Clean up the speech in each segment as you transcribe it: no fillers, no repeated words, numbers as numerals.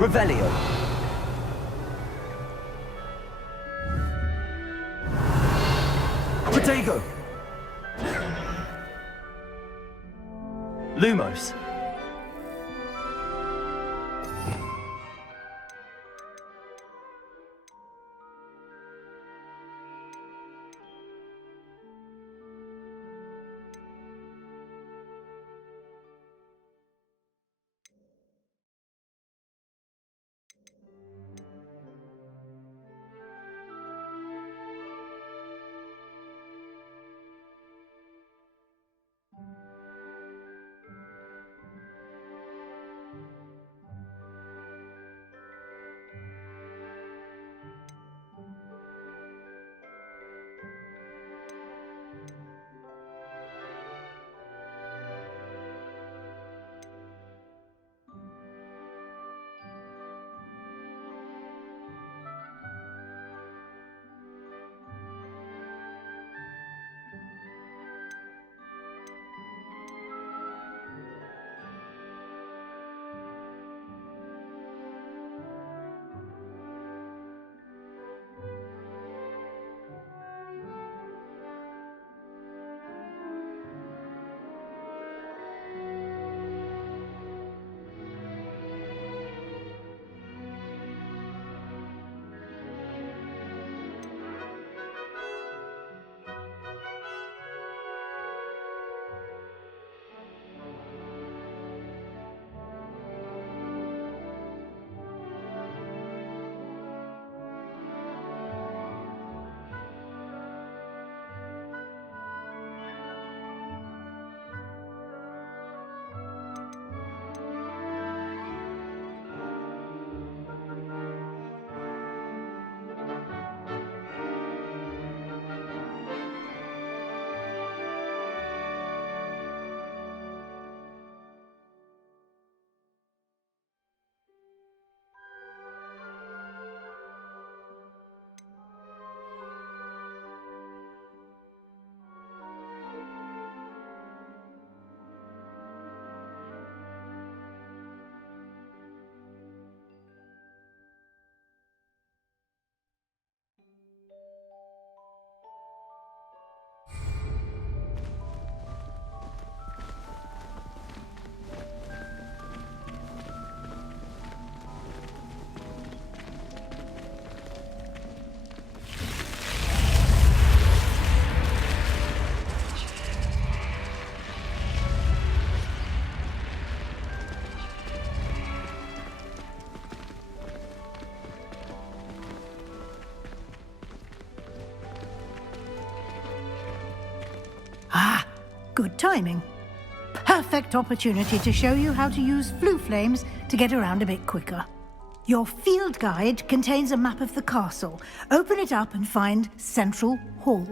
Revelio. Protego. Lumos. Good timing. Perfect opportunity to show you how to use flue flames to get around a bit quicker. Your field guide contains a map of the castle. Open it up and find Central Hall.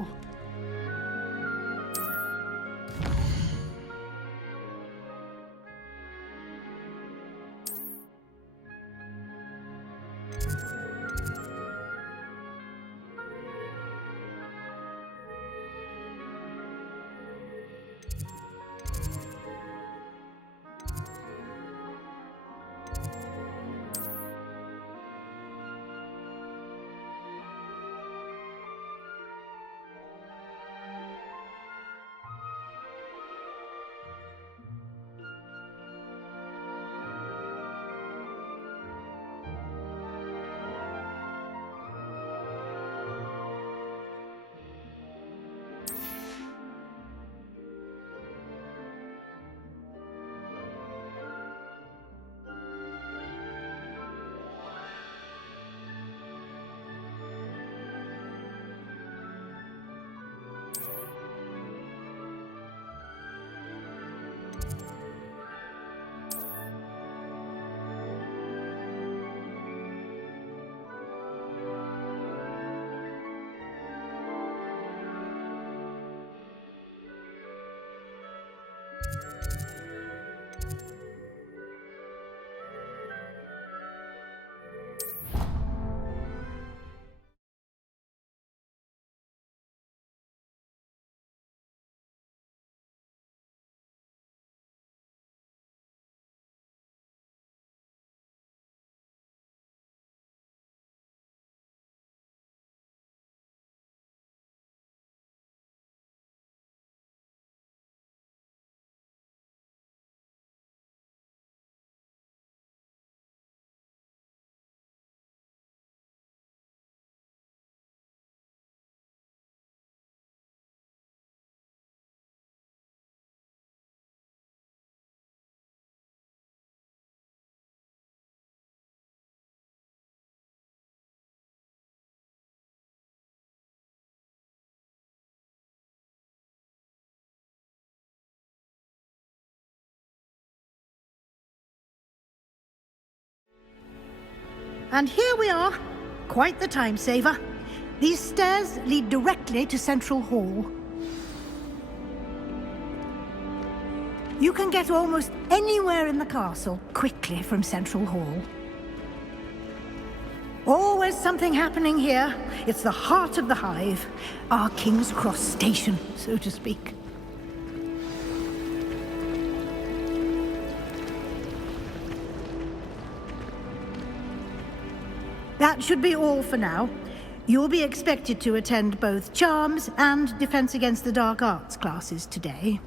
And here we are. Quite the time saver. These stairs lead directly to Central Hall. You can get almost anywhere in the castle quickly from Central Hall. Always something happening here. It's the heart of the hive. Our King's Cross station, so to speak. That should be all for now. You'll be expected to attend both Charms and Defense Against the Dark Arts classes today.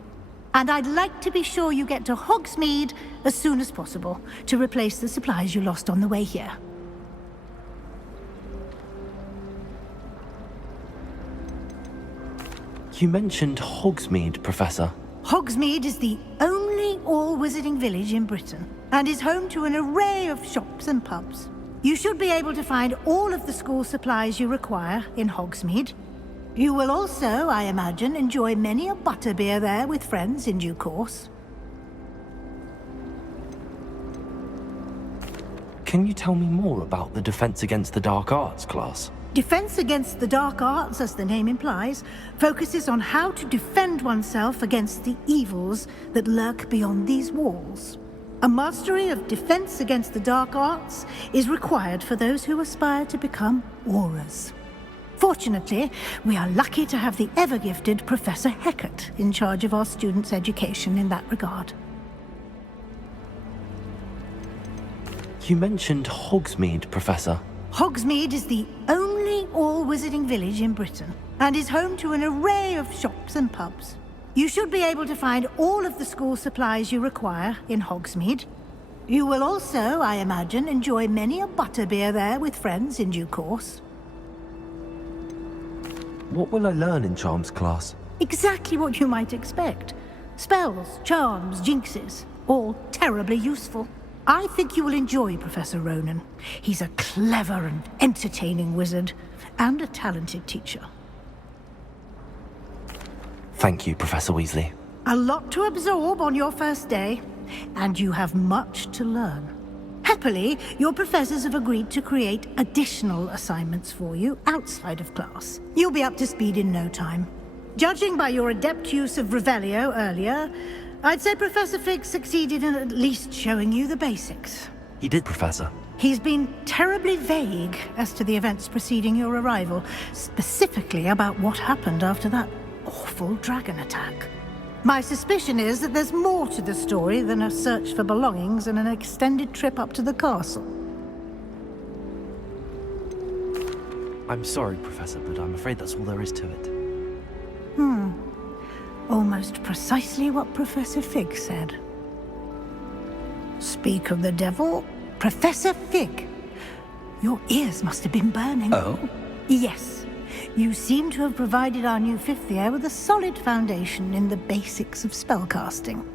And I'd like to be sure you get to Hogsmeade as soon as possible to replace the supplies you lost on the way here. You mentioned Hogsmeade, Professor. Hogsmeade is the only all-wizarding village in Britain and is home to an array of shops and pubs. You should be able to find all of the school supplies you require in Hogsmeade. You will also, I imagine, enjoy many a butterbeer there with friends in due course. Can you tell me more about the Defense Against the Dark Arts class? Defense Against the Dark Arts, as the name implies, focuses on how to defend oneself against the evils that lurk beyond these walls. A mastery of Defense Against the Dark Arts is required for those who aspire to become Aurors. Fortunately, we are lucky to have the ever-gifted Professor Hecat in charge of our students' education in that regard. You mentioned Hogsmeade, Professor. Hogsmeade is the only all-wizarding village in Britain and is home to an array of shops and pubs. You should be able to find all of the school supplies you require in Hogsmeade. You will also, I imagine, enjoy many a butterbeer there with friends in due course. What will I learn in Charms class? Exactly what you might expect. Spells, charms, jinxes, all terribly useful. I think you will enjoy Professor Ronan. He's a clever and entertaining wizard, and a talented teacher. Thank you, Professor Weasley. A lot to absorb on your first day, and you have much to learn. Happily, your professors have agreed to create additional assignments for you outside of class. You'll be up to speed in no time. Judging by your adept use of Revelio earlier, I'd say Professor Fig succeeded in at least showing you the basics. He did, Professor. He's been terribly vague as to the events preceding your arrival, specifically about what happened after that awful dragon attack. My suspicion is that there's more to the story than a search for belongings and an extended trip up to the castle. I'm sorry, Professor, but I'm afraid that's all there is to it. Almost precisely what Professor Fig said. Speak of the devil, Professor Fig. Your ears must have been burning. Oh? Yes. You seem to have provided our new fifth year with a solid foundation in the basics of spellcasting.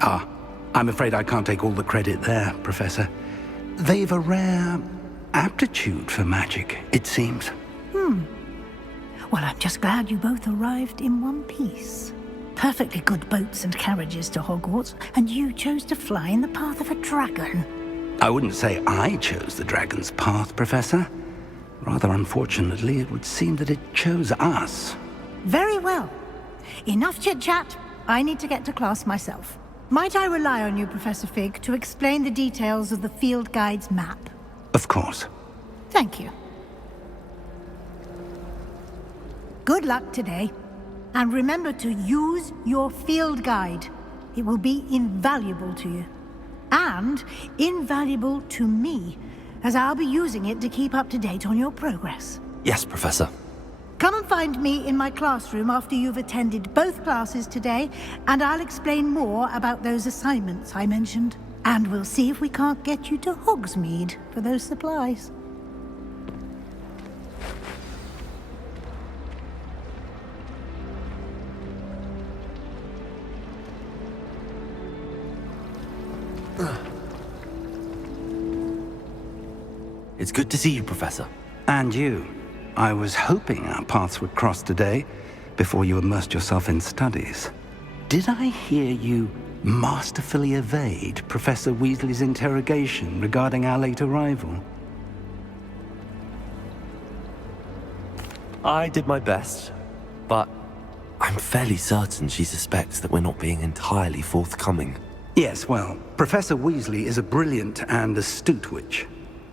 Ah, I'm afraid I can't take all the credit there, Professor. They've a rare aptitude for magic, it seems. Well, I'm just glad you both arrived in one piece. Perfectly good boats and carriages to Hogwarts, and you chose to fly in the path of a dragon. I wouldn't say I chose the dragon's path, Professor. Rather unfortunately, it would seem that it chose us. Very well. Enough chit-chat. I need to get to class myself. Might I rely on you, Professor Fig, to explain the details of the field guide's map? Of course. Thank you. Good luck today. And remember to use your field guide. It will be invaluable to you. And invaluable to me, as I'll be using it to keep up to date on your progress. Yes, Professor. Come and find me in my classroom after you've attended both classes today, and I'll explain more about those assignments I mentioned. And we'll see if we can't get you to Hogsmeade for those supplies. It's good to see you, Professor. And you. I was hoping our paths would cross today, before you immersed yourself in studies. Did I hear you masterfully evade Professor Weasley's interrogation regarding our late arrival? I did my best, but I'm fairly certain she suspects that we're not being entirely forthcoming. Yes, well, Professor Weasley is a brilliant and astute witch.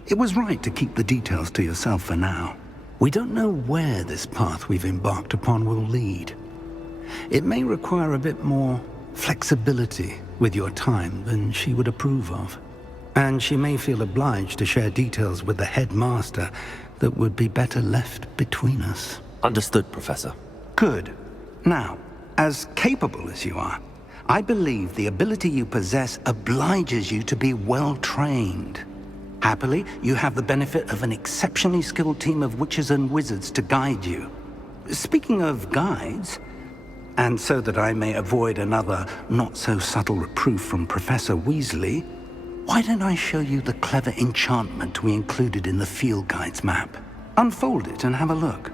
It was right to keep the details to yourself for now. We don't know where this path we've embarked upon will lead. It may require a bit more flexibility with your time than she would approve of. And she may feel obliged to share details with the headmaster that would be better left between us. Understood, Professor. Good. Now, as capable as you are, I believe the ability you possess obliges you to be well-trained. Happily, you have the benefit of an exceptionally skilled team of witches and wizards to guide you. Speaking of guides, and so that I may avoid another not-so-subtle reproof from Professor Weasley, why don't I show you the clever enchantment we included in the field guide's map? Unfold it and have a look.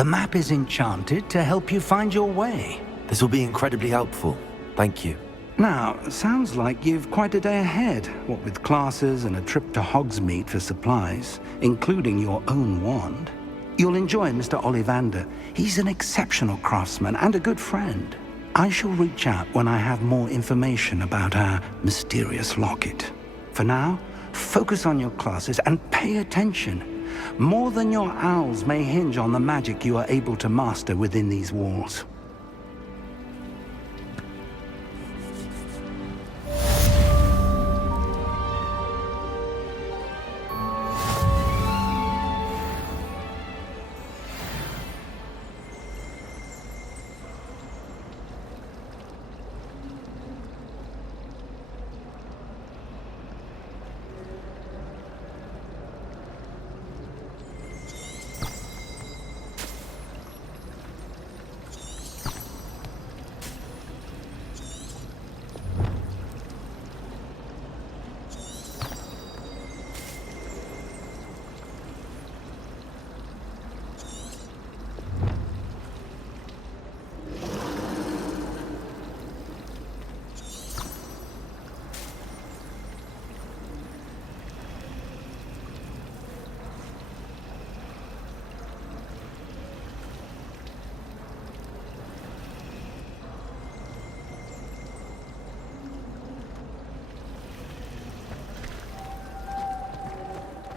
The map is enchanted to help you find your way. This will be incredibly helpful. Thank you. Now, sounds like you've quite a day ahead, what with classes and a trip to Hogsmeade for supplies, including your own wand. You'll enjoy Mr. Ollivander. He's an exceptional craftsman and a good friend. I shall reach out when I have more information about our mysterious locket. For now, focus on your classes and pay attention. More than your owls may hinge on the magic you are able to master within these walls.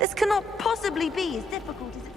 This cannot possibly be as difficult as...